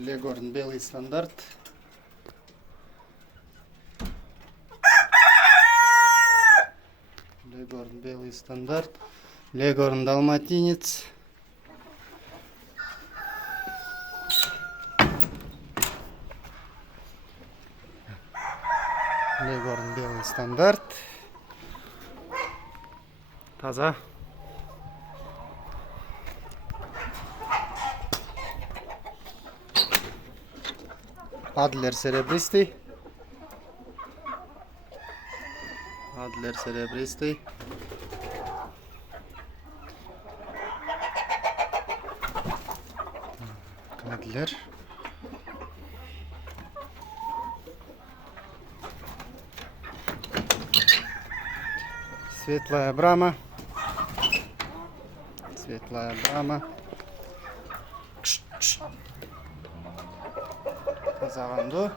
Легорн белый стандарт. Легорн белый стандарт. Легорн далматинец. Легорн белый стандарт. Таза. Адлер серебристый. Адлер серебристый. Адлер. Светлая брама. Светлая брама. Казаганду.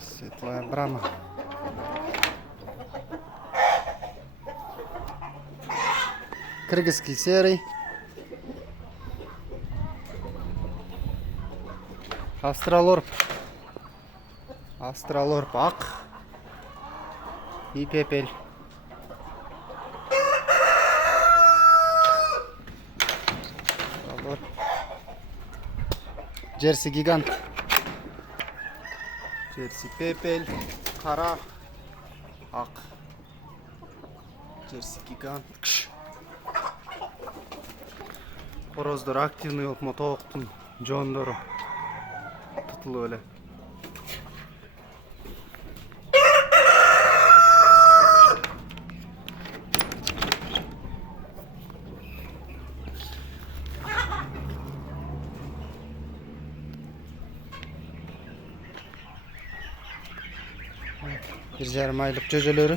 Светлая брама. Кыргызский серый. Австралорп. Австралорп ак. И пепель. Джерси гигант. Джерси пепель. Кара. Ак. Джерси гигант. Хороздор активный болуп мотооктун жондору тутулуп эле. Bir жарым айлык жөжөлөрү.